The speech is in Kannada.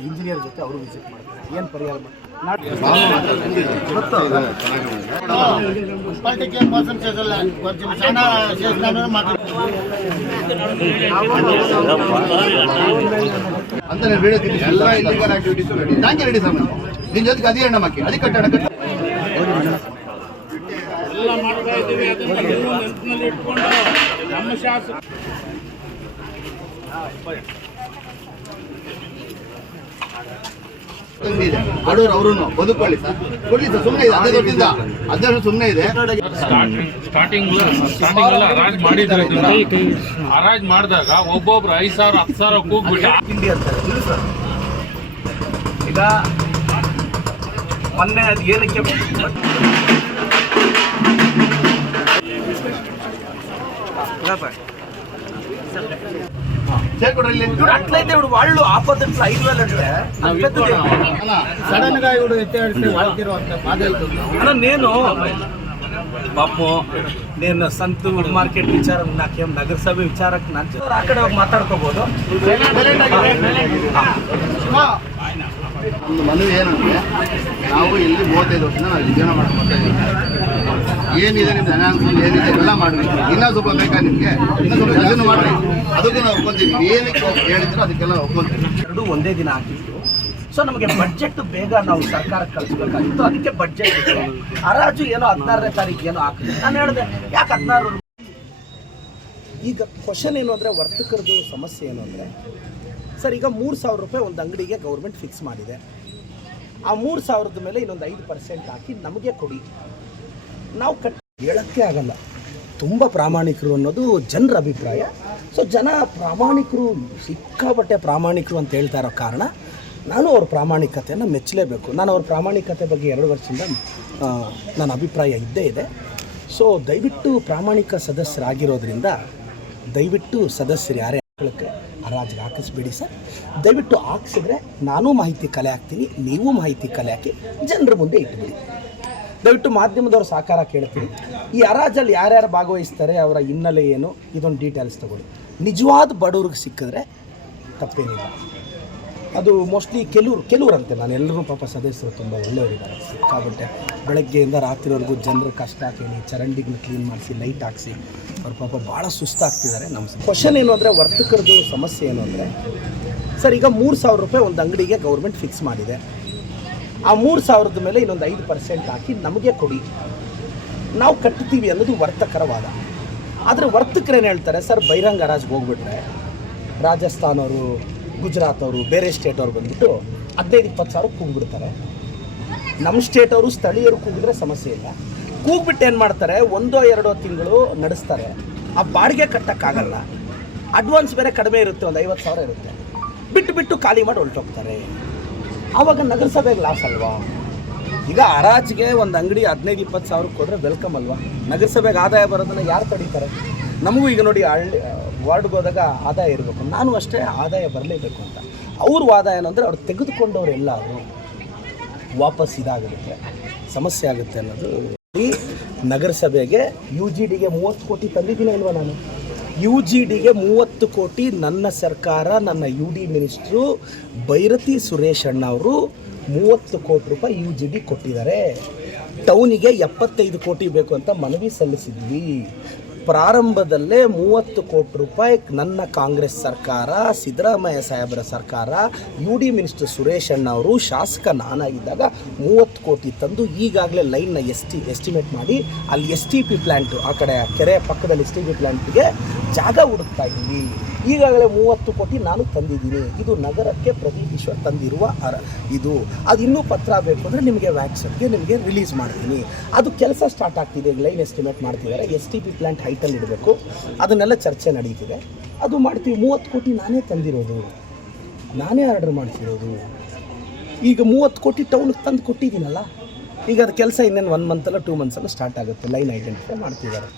ಇಂಜಿನಿಯರ್ ಜೊತೆ ಅವರು ವಿಸಿಟ್ ಮಾಡ್ತಾರೆ ಏನು ಪರಿಹಾರ ಮುನ್ಸಿಪಾಲಿಟಿకి మోసం చేసేలా కొంచెం చాలా చేస్తాను అంత నేను వీడియో ಎಲ್ಲ illegal activities ready thank you ready ಸಾಮಾನು ನಿನ್ನ ಜೊತೆಗೆ ಅದೇ ಅಣ್ಣ ಮಾಕಿ ಅದೇ ಕಟ್ಟಣ ಕಟ್ಟ ಇಟ್ಕೊಂಡು ನಮ್ಮ ಶಾಸಕ ಇದೆ ಬಡವರು ಅವರು ಬದುಕೊಳ್ಳಿ ಸರ್. ಕೊಡ್ಲಿ ಸರ್ ಸುಮ್ಮನೆ ಇದೆ. ಅದೇ ದೊಡ್ಡದ ಅದೇ ಸುಮ್ಮನೆ ಇದೆ. ಸ್ಟಾರ್ಟಿಂಗ್ ಸ್ಟಾರ್ಟಿಂಗ್ ಎಲ್ಲ ಹರಾಜ್ ಮಾಡಿದ್ರು ಇದನ್ನ. ಹರಾಜ್ ಮಾಡಿದಾಗ ಒಬ್ಬೊಬ್ರು ಐದು ಸಾವಿರ ಹತ್ತು ಸಾವಿರ ಕೂಗ್ಬಿಟ್ಟು ಈಗ ಮೊನ್ನೆ ಅದು ಏನಕ್ಕೆ అట్లయితే ఇప్పుడు వాళ్ళు ఆపోజిట్ ఐదు వేలు సడన్గా ఇప్పుడు ఎత్తాడు నేను పాపం నేను సంతూర్ మార్కెట్ విచారం నాకేం నగరసభ విచారకు నచ్చదు అక్కడ మాట్లాడుకోబోదు? ಒಂದು ಮದುವೆ ಏನಂದ್ರೆ ನಾವು ಎಲ್ಲಿ ಮೂವತ್ತೈದು ವರ್ಷದಿಂದ ನಾವು ಜೀವನ ಮಾಡ್ಕೊತಾ ಇದ್ದೀವಿ ಏನಿದೆ ನಿಮ್ದು ಅನಾನ್ಸ್ಮೆಂಟ್ ಏನಿದೆ ಎಲ್ಲ ಮಾಡಬೇಕು. ಇನ್ನೂ ಸ್ವಲ್ಪ ಬೇಕಾ ನಿಮಗೆ? ಇನ್ನೂ ಸ್ವಲ್ಪ ಅದನ್ನು ಮಾಡಿ ಅದಕ್ಕೂ ನಾವು ಒಪ್ಕೊಂತೀವಿ. ಏನಕ್ಕೆ ಹೇಳಿದ್ರು ಅದಕ್ಕೆಲ್ಲ ಒಪ್ಕೊಂತೀವಿ. ಎರಡು ಒಂದೇ ದಿನ ಆಗಿತ್ತು. ಸೊ ನಮಗೆ ಬಡ್ಜೆಟ್ ಬೇಗ ನಾವು ಸರ್ಕಾರಕ್ಕೆ ಕಳಿಸ್ಬೇಕಾಗಿತ್ತು. ಅದಕ್ಕೆ ಇತ್ತು. ಹರಾಜು ಏನೋ ಹದಿನಾರನೇ ತಾರೀಕು ಏನೋ ಹಾಕಿದೆ ನಾನು ಹೇಳಿದೆ, ಯಾಕೆ ಹದಿನಾರು ಈಗ ಕ್ವಶನ್ ಏನು ಅಂದರೆ ವರ್ತಕರದು ಸಮಸ್ಯೆ ಏನು ಅಂದರೆ, ಸರ್, ಈಗ ಮೂರು ಸಾವಿರ ರೂಪಾಯಿ ಒಂದು ಅಂಗಡಿಗೆ ಗೌರ್ಮೆಂಟ್ ಫಿಕ್ಸ್ ಮಾಡಿದೆ. ಆ ಮೂರು ಸಾವಿರದ ಮೇಲೆ ಇನ್ನೊಂದು ಐದು ಪರ್ಸೆಂಟ್ ಹಾಕಿ ನಮಗೆ ಕೊಡಿ. ನಾವು ಕಟ್ ಹೇಳೋಕ್ಕೆ ಆಗಲ್ಲ. ತುಂಬ ಪ್ರಾಮಾಣಿಕರು ಅನ್ನೋದು ಜನರ ಅಭಿಪ್ರಾಯ. ಸೊ ಜನ ಪ್ರಾಮಾಣಿಕರು, ಸಿಕ್ಕಾಪಟ್ಟೆ ಪ್ರಾಮಾಣಿಕರು ಅಂತ ಹೇಳ್ತಾ ಇರೋ ಕಾರಣ ನಾನು ಅವ್ರ ಪ್ರಾಮಾಣಿಕತೆಯನ್ನು ಮೆಚ್ಚಲೇಬೇಕು. ನಾನು ಅವ್ರ ಪ್ರಾಮಾಣಿಕತೆ ಬಗ್ಗೆ ಎರಡು ವರ್ಷದಿಂದ ನನ್ನ ಅಭಿಪ್ರಾಯ ಇದ್ದೇ ಇದೆ. ಸೊ ದಯವಿಟ್ಟು ಪ್ರಾಮಾಣಿಕ ಸದಸ್ಯರಾಗಿರೋದ್ರಿಂದ, ದಯವಿಟ್ಟು ಸದಸ್ಯರು ಯಾರೇ ಹಾಕೊಳ್ಳೋಕ್ಕೆ ಹರಾಜಿಗೆ ಹಾಕಿಸ್ಬೇಡಿ ಸರ್. ದಯವಿಟ್ಟು ಹಾಕ್ಸಿದ್ರೆ ನಾನು ಮಾಹಿತಿ ಕಲೆ ಹಾಕ್ತೀನಿ, ನೀವು ಮಾಹಿತಿ ಕಲೆ ಹಾಕಿ ಜನರ ಮುಂದೆ ಇಟ್ಬಿಡಿ. ದಯವಿಟ್ಟು ಮಾಧ್ಯಮದವ್ರ ಸಹಕಾರ ಕೇಳ್ತೀನಿ. ಈ ಹರಾಜಲ್ಲಿ ಯಾರ್ಯಾರು ಭಾಗವಹಿಸ್ತಾರೆ, ಅವರ ಹಿನ್ನೆಲೆ ಏನು, ಇದೊಂದು ಡೀಟೇಲ್ಸ್ ತಗೊಳ್ಳಿ. ನಿಜವಾದ ಬಡವ್ರಿಗೆ ಸಿಕ್ಕಿದ್ರೆ ತಪ್ಪೇನಿಲ್ಲ. ಅದು ಮೋಸ್ಟ್ಲಿ ಕೆಲವ್ರು ಕೆಲವರಂತೆ, ನಾನು ಎಲ್ಲರೂ ಪಾಪ ಸದಸ್ಯರು ತುಂಬ ಒಳ್ಳೆಯವರಿದ್ದಾರೆ. ಸಿಕ್ಕಾಗುತ್ತೆ ಬೆಳಗ್ಗೆಯಿಂದ ರಾತ್ರಿವರೆಗೂ ಜನರ ಕಷ್ಟ ಕೇಳಿ ಚರಂಡಿಗೆ ಕ್ಲೀನ್ ಮಾಡಿಸಿ ಲೈಟ್ ಹಾಕ್ಸಿ, ಅವ್ರ ಪಾಪ ಭಾಳ ಸುಸ್ತಾಗ್ತಿದ್ದಾರೆ ನಮ್ಮ ಕ್ವಶನ್ ಏನು ಅಂದರೆ ವರ್ತಕರದು ಸಮಸ್ಯೆ ಏನು ಅಂದರೆ, ಸರ್, ಈಗ ಮೂರು ಸಾವಿರ ರೂಪಾಯಿ ಒಂದು ಅಂಗಡಿಗೆ ಗೌರ್ಮೆಂಟ್ ಫಿಕ್ಸ್ ಮಾಡಿದೆ. ಆ ಮೂರು ಸಾವಿರದ ಮೇಲೆ ಇನ್ನೊಂದು ಐದು ಪರ್ಸೆಂಟ್ ಹಾಕಿ ನಮಗೆ ಕೊಡಿ. ನಾವು ಕಟ್ತೀವಿ ಅನ್ನೋದು ವರ್ತಕರ ವಾದ ಆದರೆ ವರ್ತಕರೇನು ಹೇಳ್ತಾರೆ? ಸರ್ ಬಹಿರಂಗ ರಾಜ್ಗೆ ಹೋಗ್ಬಿಟ್ರೆ ರಾಜಸ್ಥಾನವರು ಗುಜರಾತ್ ಅವರು, ಬೇರೆ ಸ್ಟೇಟ್ ಅವರು ಬಂದ್ಬಿಟ್ಟು ಹದಿನೈದು, ಇಪ್ಪತ್ತು ಸಾವಿರ ಕೂಗ್ಬಿಡ್ತಾರೆ. ನಮ್ಮ ಸ್ಟೇಟ್ ಅವರು ಸ್ಥಳೀಯರು ಕೂಗಿದ್ರೆ ಸಮಸ್ಯೆ ಇಲ್ಲ. ಕೂಗ್ಬಿಟ್ಟು ಏನು ಮಾಡ್ತಾರೆ? ಒಂದೋ ಎರಡೋ ತಿಂಗಳು ನಡೆಸ್ತಾರೆ. ಆ ಬಾಡಿಗೆ ಕಟ್ಟೋಕ್ಕಾಗಲ್ಲ. ಅಡ್ವಾನ್ಸ್ ಬೇರೆ ಕಡಿಮೆ ಇರುತ್ತೆ, ಒಂದು ಐವತ್ತು ಸಾವಿರ ಇರುತ್ತೆ. ಬಿಟ್ಟು ಬಿಟ್ಟು ಖಾಲಿ ಮಾಡಿ ಹೊರಟೋಗ್ತಾರೆ. ಆವಾಗ ನಗರಸಭೆಗೆ ಲಾಸ್ ಅಲ್ವಾ? ಈಗ ಹರಾಜಿಗೆ ಒಂದು ಅಂಗಡಿ ಹದಿನೈದು, ಇಪ್ಪತ್ತು ಸಾವಿರಕ್ಕೆ ಹೋದರೆ ವೆಲ್ಕಮ್ ಅಲ್ವಾ? ನಗರಸಭೆಗೆ ಆದಾಯ ಬರೋದನ್ನ ಯಾರು ತಡೀತಾರೆ? ನಮಗೂ ಈಗ ನೋಡಿ ಹಳ್ಳಿ ವಾರ್ಡ್ಗೆ ಹೋದಾಗ ಆದಾಯ ಇರಬೇಕು. ನಾನು ಅಷ್ಟೇ ಆದಾಯ ಬರಲೇಬೇಕು ಅಂತ. ಅವ್ರ ವಾದ ಏನಂದರೆ ಅವ್ರು ತೆಗೆದುಕೊಂಡವ್ರು ಎಲ್ಲರೂ. ವಾಪಸ್ ಇದಾಗುತ್ತೆ. ಸಮಸ್ಯೆ ಆಗುತ್ತೆ ಅನ್ನೋದು ಈ ನಗರಸಭೆಗೆ ಯು ಜಿ ಡಿಗೆ ಮೂವತ್ತು ಕೋಟಿ ತಂದಿದ್ದೀನಿ ಅಲ್ವಾ ನಾನು? ಯು ಜಿ ಡಿಗೆ ಮೂವತ್ತು ಕೋಟಿ ನನ್ನ ಸರ್ಕಾರ, ನನ್ನ U D minister Bhairathi Suresh ಅಣ್ಣ ಅವರು ಮೂವತ್ತು ಕೋಟಿ ರೂಪಾಯಿ ಯು ಜಿ ಡಿ ಕೊಟ್ಟಿದ್ದಾರೆ. ಟೌನಿಗೆ ಎಪ್ಪತ್ತೈದು ಕೋಟಿ ಬೇಕು ಅಂತ ಮನವಿ ಸಲ್ಲಿಸಿದ್ವಿ. ಪ್ರಾರಂಭದಲ್ಲೇ ಮೂವತ್ತು ಕೋಟಿ ರೂಪಾಯಿ ನನ್ನ ಕಾಂಗ್ರೆಸ್ ಸರ್ಕಾರ, ಸಿದ್ದರಾಮಯ್ಯ ಸಾಹೇಬರ ಸರ್ಕಾರ ಯು ಡಿ ಮಿನಿಸ್ಟರ್ ಸುರೇಶ್ ಅಣ್ಣ ಅವರು ಶಾಸಕ ನಾನಾಗಿದ್ದಾಗ ಮೂವತ್ತು ಕೋಟಿ ತಂದು ಈಗಾಗಲೇ ಲೈನ್ನ ಎಸ್ ಟಿ ಎಸ್ಟಿಮೇಟ್ ಮಾಡಿ ಅಲ್ಲಿ ಎಸ್ ಟಿ ಪಿ ಪ್ಲ್ಯಾಂಟು ಆ ಕಡೆ, ಕೆರೆ ಪಕ್ಕದಲ್ಲಿ ಎಸ್ ಟಿ ಪಿ ಪ್ಲ್ಯಾಂಟ್ಗೆ ಜಾಗ ಹುಡುಕ್ತಾ ಇದ್ದೀವಿ. ಈಗಾಗಲೇ ಮೂವತ್ತು ಕೋಟಿ ನಾನು ತಂದಿದ್ದೀನಿ. ಇದು ನಗರಕ್ಕೆ ಪ್ರದೀಪ್ ಈಶ್ವರ್ ತಂದಿರುವ ಅರ ಇದು. ಅದು ಇನ್ನೂ ಪತ್ರ ಬೇಕು ಅಂದರೆ ನಿಮಗೆ ವ್ಯಾಟ್ಸಪ್ಗೆ ನಿಮಗೆ ರಿಲೀಸ್ ಮಾಡ್ತೀನಿ. ಅದು ಕೆಲಸ ಸ್ಟಾರ್ಟ್ ಆಗ್ತಿದೆ ಲೈನ್ ಎಸ್ಟಿಮೇಟ್ ಮಾಡ್ತಿದ್ದಾರೆ. ಎಸ್ ಟಿ ಪಿ ಪ್ಲ್ಯಾಂಟ್ ಹೈಟಲ್ಲಿ ಇಡಬೇಕು. ಅದನ್ನೆಲ್ಲ ಚರ್ಚೆ ನಡೀತಿದೆ. ಅದು ಮಾಡ್ತೀವಿ. ಮೂವತ್ತು ಕೋಟಿ ನಾನೇ ತಂದಿರೋದು. ನಾನೇ ಆರ್ಡರ್ ಮಾಡ್ತಿರೋದು. ಈಗ ಮೂವತ್ತು ಕೋಟಿ ಟೌನಿಗೆ ತಂದು ಕೊಟ್ಟಿದ್ದೀನಲ್ಲ, ಈಗ ಅದು ಕೆಲಸ ಇನ್ನೇನು ಒನ್ ಮಂತಲ್ಲ ಟೂ ಮಂತ್ಸಲ್ಲ ಸ್ಟಾರ್ಟ್ ಆಗುತ್ತೆ. ಲೈನ್ ಐಡೆಂಟಿಫೈ ಮಾಡ್ತಿದ್ದಾರೆ.